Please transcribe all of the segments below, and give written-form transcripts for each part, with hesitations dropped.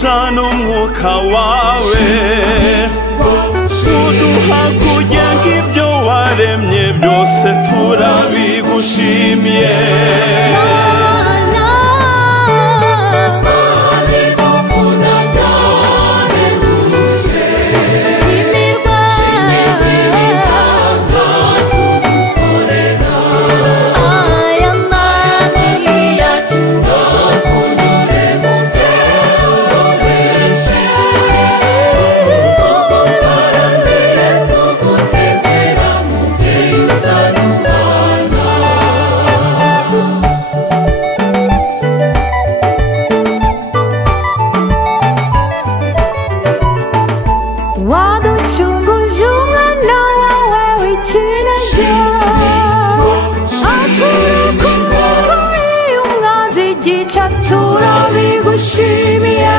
umugisha n'umwuka wawe uduha kugenga ibyo waremye byose turabigushimiye waducunguje umwana wawe w'ikinege aturukuye umwanzi igica turabigushimiye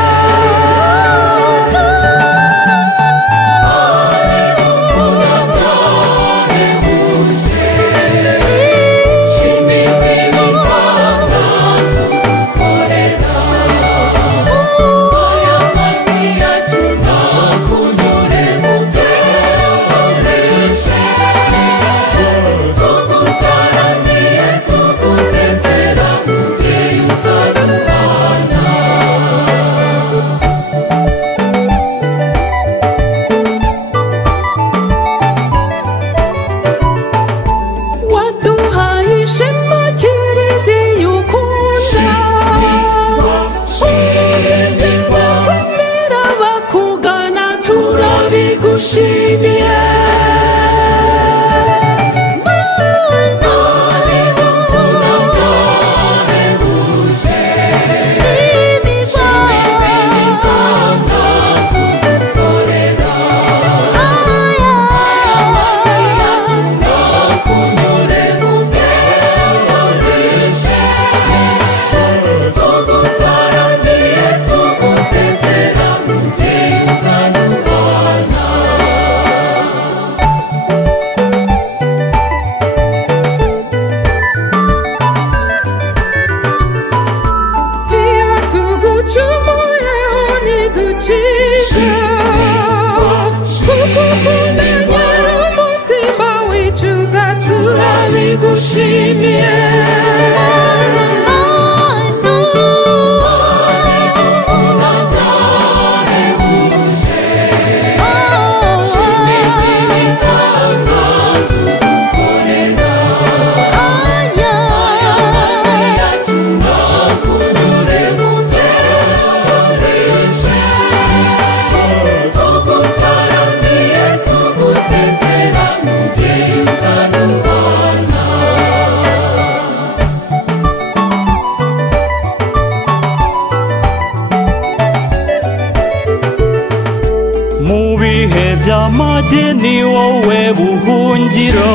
by'amage ni wowe buhungiro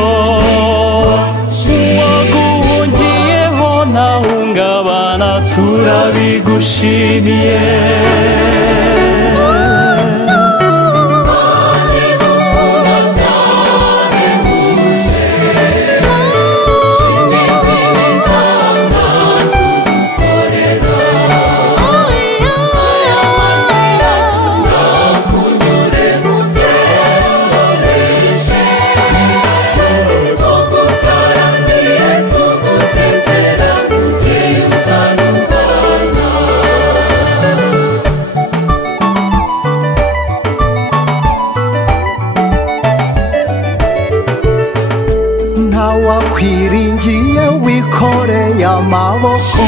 waguhungiyeho ntahungabana turabigushimiye wakwiringiye wikoreye amaboko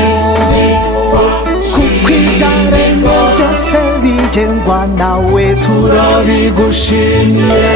kuko ibyaremwe byose bigengwa nawe turabigushimiye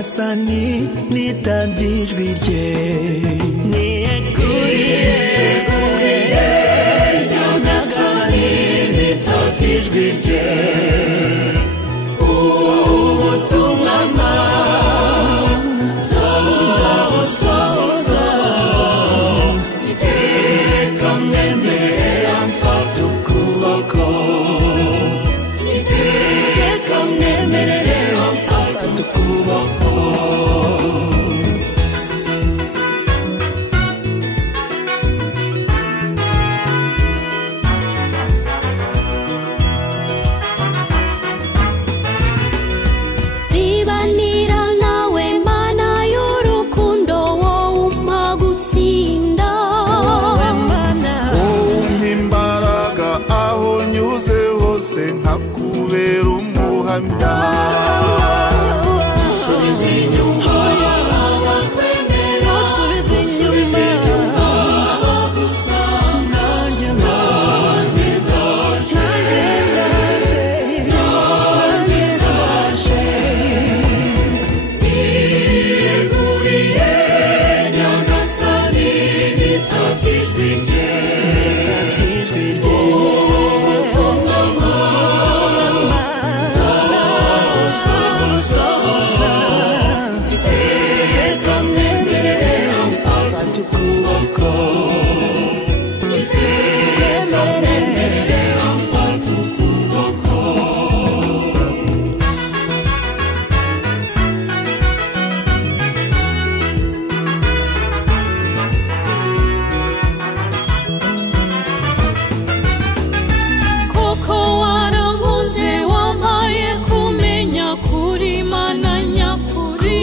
nyagasani nitabye ijwi rye niyeguriye nyagasani nitabye ijwi rye ubutumwa nzabusohoza iteka mwemerera mfata ukuboko iteka mwemerera mfata ukuboko zibanira nawe mana y'urukundo wowe umpa gutsinda umpa imbaraga aho nyuze hose nkakubera umuhamya subiza inyuma abakwemera subiza inyuma abagusanga nanjye ndaje niyeguriye nyagasani nitabye ijwi rye ubutumwa nzabusohoza iteka mwemerera mfata ukuboko iteka mwemerera mfata ukuboko koko warankunze wampaye kumenya kuri mana nyakuri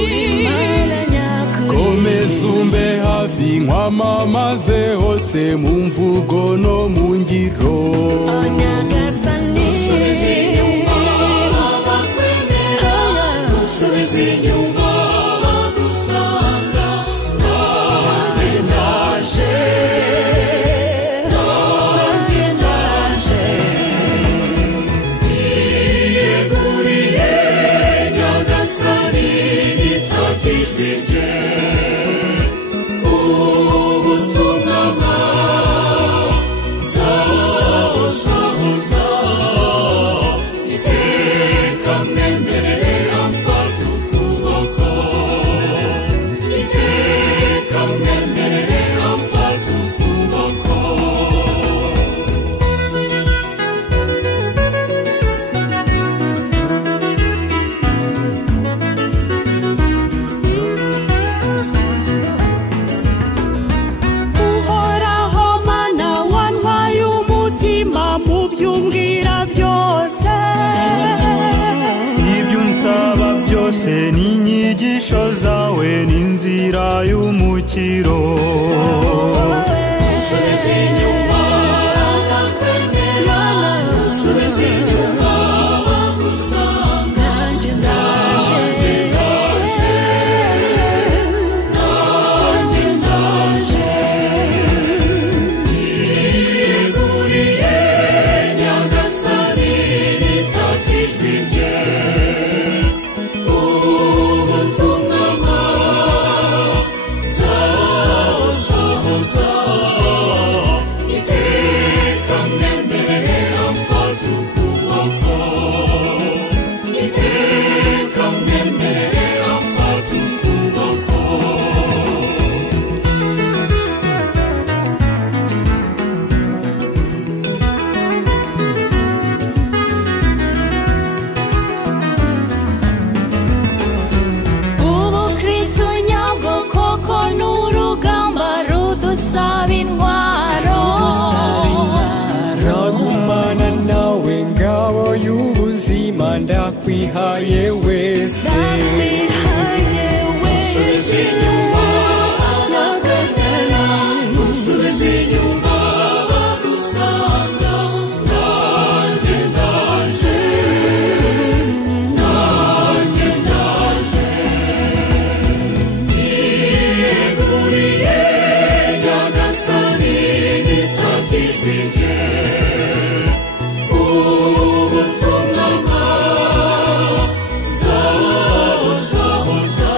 komeza umbe hafi nkwamamaze hose mu mvugo no mu ngiro subiza inyuma abakwemera subiza inyuma abagusanga nanjye ndaje niyeguriye nyagasani nitabye ijwi rye ubutumwa nzabusohoza iteka mwemerera mfata ukuboko iteka mwemerera mfata ukuboko uhoraho mana wantwaye umutima mu by'umbwira byose ibyo unsaba byose n'inyigisho zawe n'inzira y'umukiro subiza inyuma abakwemera subiza inyuma abagusanga nanjye ndaje niyeguriye nyagasani nitabye ijwi rye ubutumwa nzabusohoza iteka mwemerera mfata ukuboko iteka mwemerera mfata ukuboko ubu kristo nyabwo koko n'urugamba rudusaba intwaro nzagumana nawe ngabo y'ubuzima ndakwihaye wese subiza inyuma abakwemera subiza inyuma abagusanga nanjye ndaje niyeguriye nyagasani nitabye ijwi rye ubutumwa nzabusohoza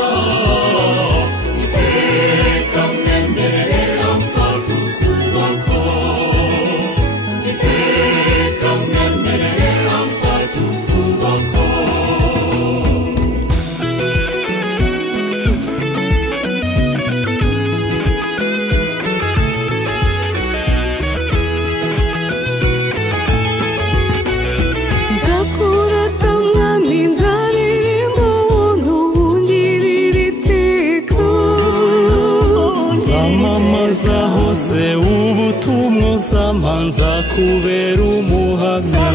nzakubera umuhamya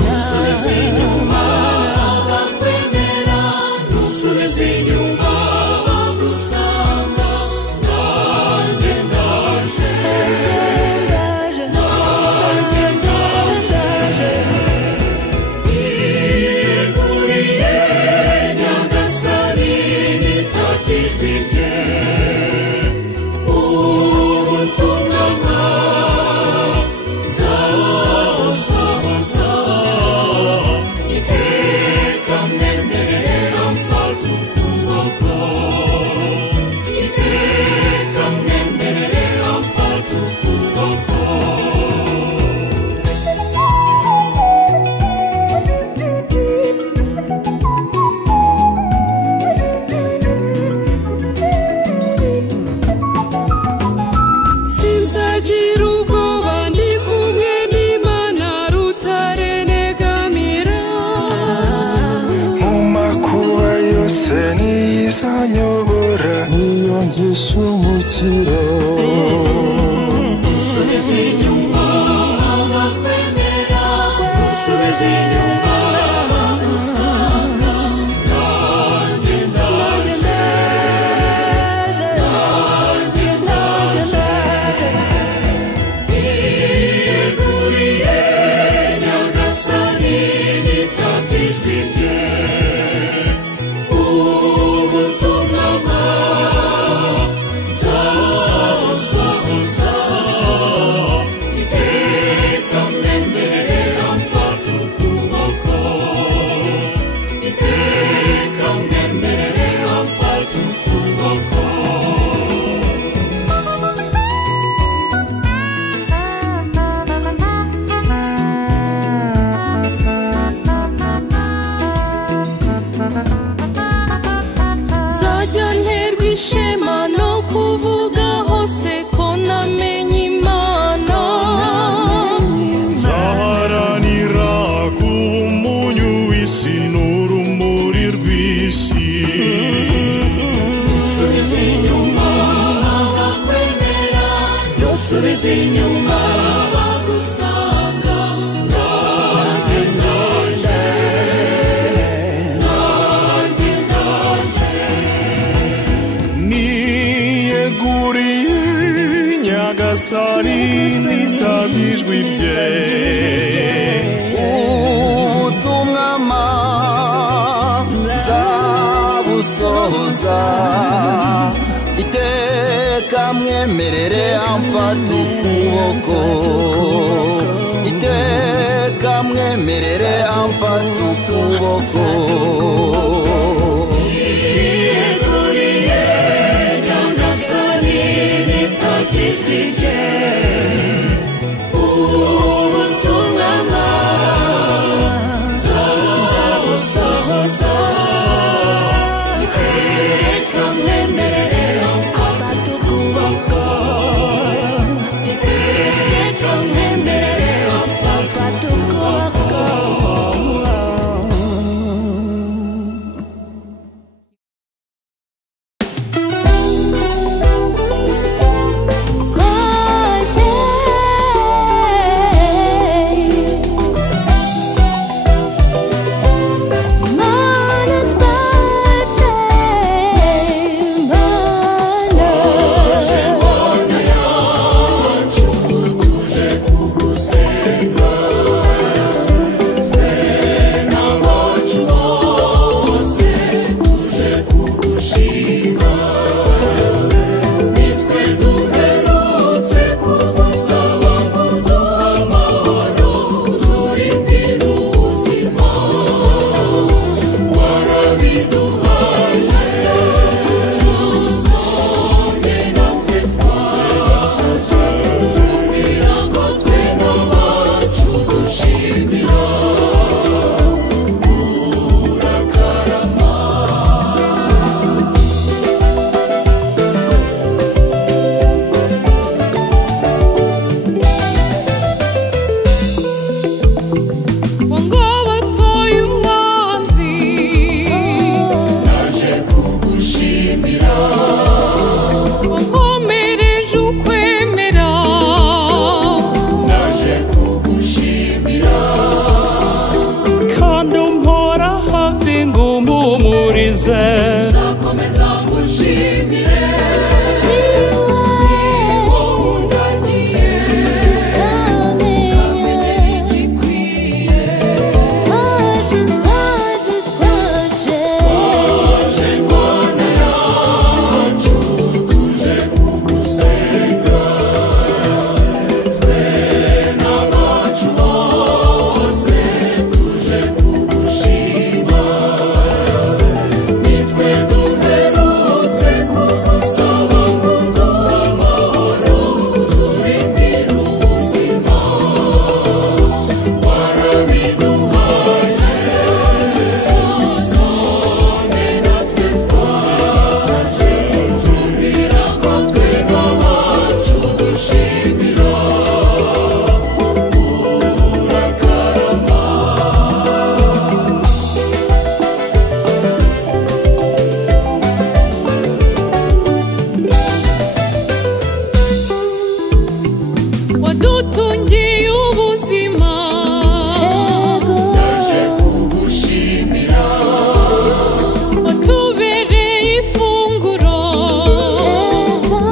Nusubiza inyuma abakwemera, nusubiza inyuma abagusanga, nanjye ndaje, nanjye ndaje. Niyeguriye Nyagasani, nitakijwe ijwi rye, ubutumwa nzabusohoza, iteka mwemerere amfata ukuboko, iteka mwemerere amfata ukuboko. Sinzagira ubwoba ndi kumwe n'Imana rutare negamira mu makuba yose niyizanyobora niyongesha umukiro Nusubiza inyuma abakwemera, nusubiza inyuma abagusanga, nanjye ndaje, nanjye ndaje. Niyeguriye Nyagasani, nitakijwe ijwi rye, ubutumwa nzabusohoza, iteka mwemerere amfata ukuboko, iteka mwemerere amfata ukuboko. nzajya nterwa ishema no kuvuga hose ko namenye Imana nzaharanira kuba umunyu w'isi n'urumuri rw'isi Nusubiza inyuma abakwemera, nusubiza inyuma abagusanga, nanjye ndaje, nanjye ndaje. niyeguriye Nyagasani nitabye ijwi rye ubutumwa nzabusohoza iteka mwemerere amfata ukuboko iteka mwemerere amfata ukuboko Niyeguriye Nyagasani, nitakijwe ijwi rye, ubutumwa nzabusohoza, iteka mwemerere amfata ukuboko, iteka mwemerere amfata ukuboko. wanyuze nzakomeza ngushimire wadutungiye ubuzima naje kugushimira watubereye ifunguro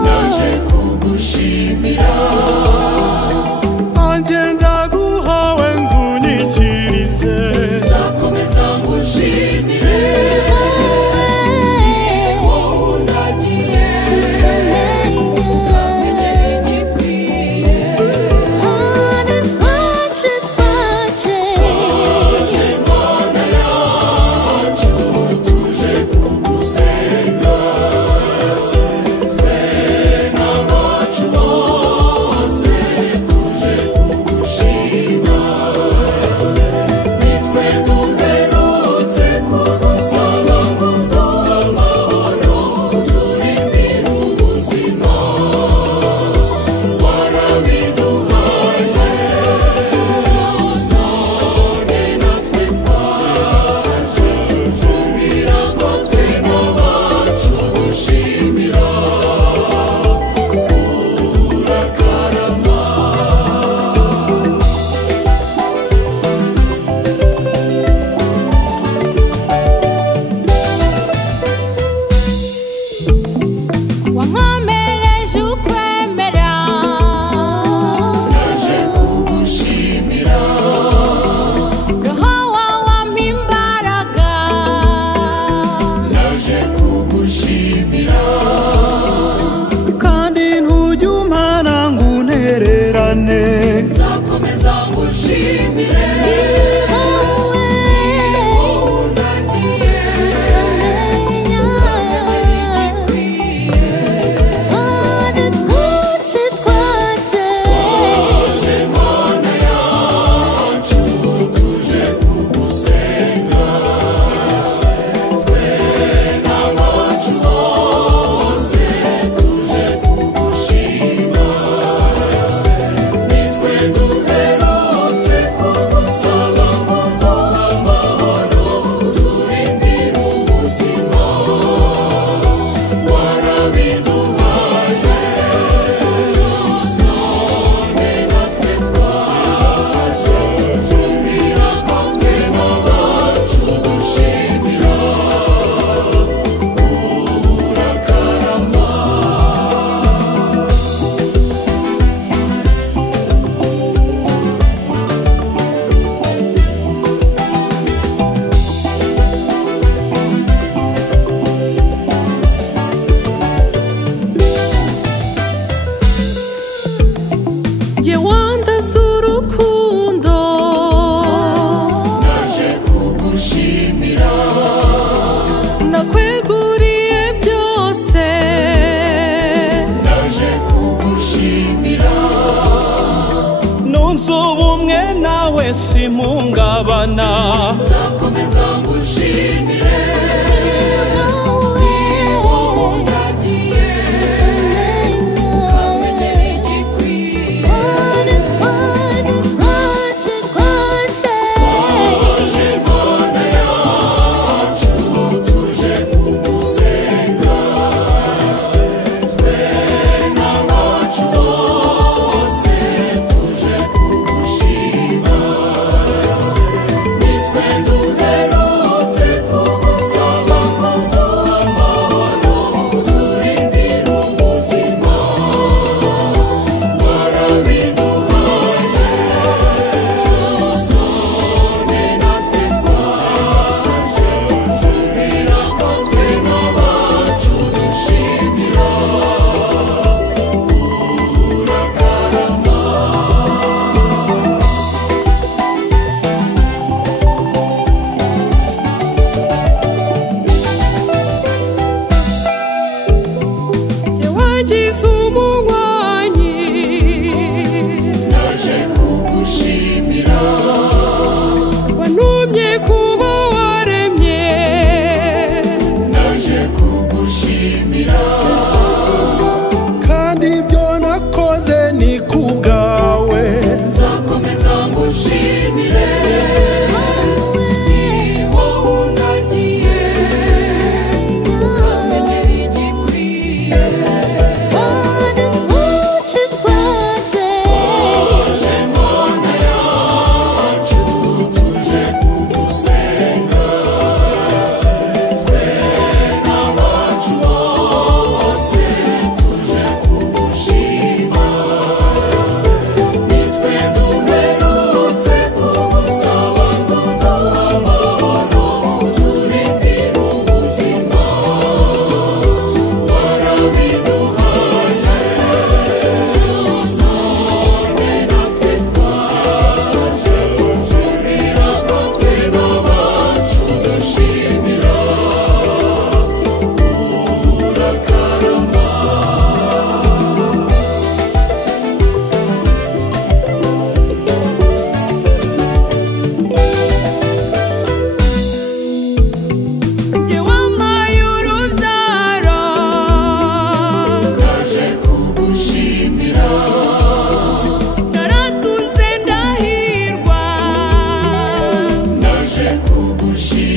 naje kugushimira nanjye ndaguhawe ngunyikirize nzakomeza ngushimire wowe undagiye ukamenye igikwiye twaje Mana yacu tuje kugusenga twe n'abacu bose tuje kugushima nitwe duherutse kugusaba ngo duhe amahoro uturindire ubuzima warabiduhaye uzone natwe twaje kugira ngo twe n'abacu gushimira urakarama wankomereje ukwemera naje kugushimira roho wawe ampa imbaraga naje kugushimira kandi ntujya umpana ngo untererane nzakomeza ngushimire wowe undagiye ukamenye igikwiye twaje Mana yacu tuje kugusenga twe n'abacu bose tuje kugushima nitwe duherutse kugusaba ngo duhe amahoro uturindire ubuzima warabiduhaye uzone natwe twaje kugira ngo twe n'abacu gushimira urakarama jye wandaze urukundo naje kugushimira nakweguriye byose naje kugushimira nunze ubumwe nawe simpungabana nzakomeza ngushimire wowe undagiye ukamenye igikwiye twaje Mana yacu wantumye kuba waremye naje kugushimira kandi ibyo nakoze ni kubwawe nzakomeza ngushimire ni wowe undagiye ukamenyera igikwiye twaje mana yacu tuje kugusenga twe n'abacu bose tuje kugushima nitwe duherutse kugusaba ngo duhe amahoro turindire ubuzima warabiduhaye none natwe twaje kukubwira ko twe n'abacu dushimira urakarama njye wampaye urubyaro naje kugushimira naratunze ndahirwa naje kugushimira